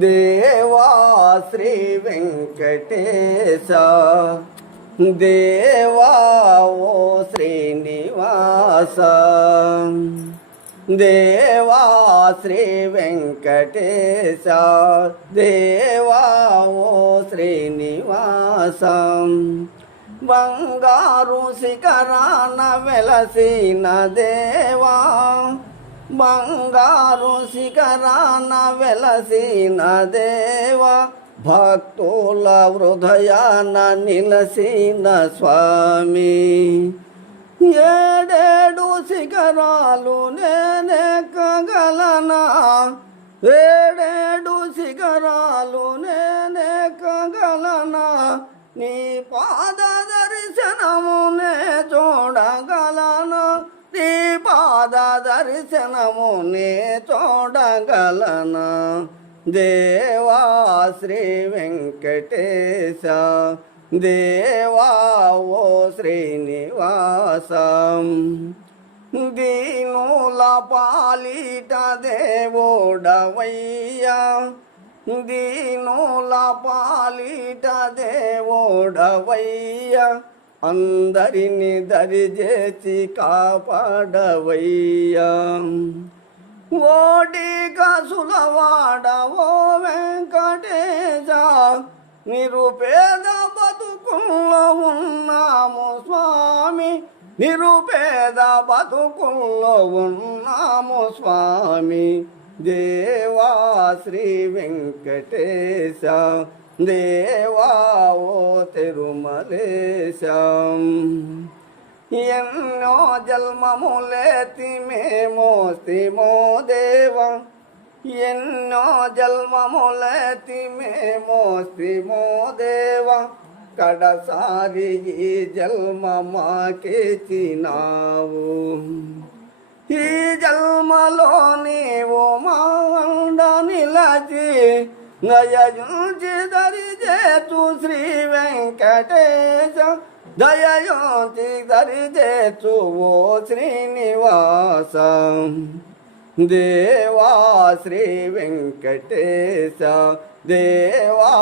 దేవా శ్రీ వెంకటేశ దేవా ఓ శ్రీనివాస దేవా శ్రీ వెంకటేశ దేవా ఓ శ్రీనివాస బంగారు శిఖరాన వెలసిన దేవా బంగారు శిఖరాన వెలసిన దేవా భక్తుల హృదయాన నిలసిన స్వామి ఏడేడు శిఖరాలు నేనెక్కగలనా ఏడేడు శిఖరాలు నేనెక్కగలనా నీ పాద దర్శనమునే చూడగలనా నీ పాద దర్శనమునే చూడగలనా దేవా శ్రీ వెంకటేశ దేవా ఓ శ్రీనివాస దీనుల పాలిట దేవుడవయ్యా దీనుల పాలిట దేవుడవయ్యా అందరిని దరిచేసి కాపాడవయ్యా ఓడి కసులవాడ ఓ వెంకటేశ నిరుపేద బతుకుల్లో ఉన్నాము స్వామి నిరుపేద బతుకుల్లో ఉన్నాము స్వామి దేవా శ్రీ వెంకటేశ దేవా ఓ తిరుమలేశ ఎన్నో జన్మములేతి మేమోస్తిమో దేవా ఎన్నో జన్మములేతి మేమోస్తిమో దేవా కడసారి ఈ జన్మ మాకిచ్చినావు ఈ జన్మలో నీవు మాండ నిలచి నయయుంచి దరిచేతు శ్రీ వెంకటేశ దయయోంచి దరిచేతు ఓ శ్రీనివాస దేవా శ్రీ వెంకటేశ దేవా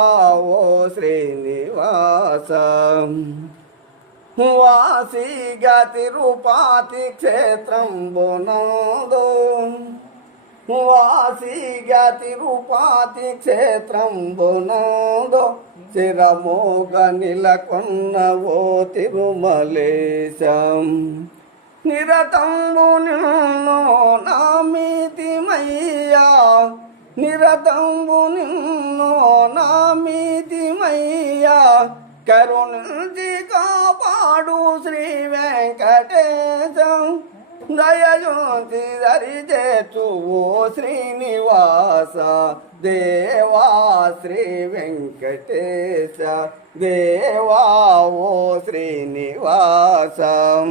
ఓ శ్రీనివాస వాసిగా తిరుపతి క్షేత్రంబునందు వాసిగా తిరుపతి క్షేత్రంబునందు చిరమోగ నిలకొన్నవో తిరుమలేశం నిరతంబు నిన్ను నామితిమయ్యా నిరతంబు నిన్ను నామితిమయ్యా కరుణించి కాపాడు శ్రీ వెంకటేశం దయయోంచి దరిచేతు ఓ శ్రీనివాస దేవా శ్రీ వెంకటేశ దేవా ఓ శ్రీనివాసం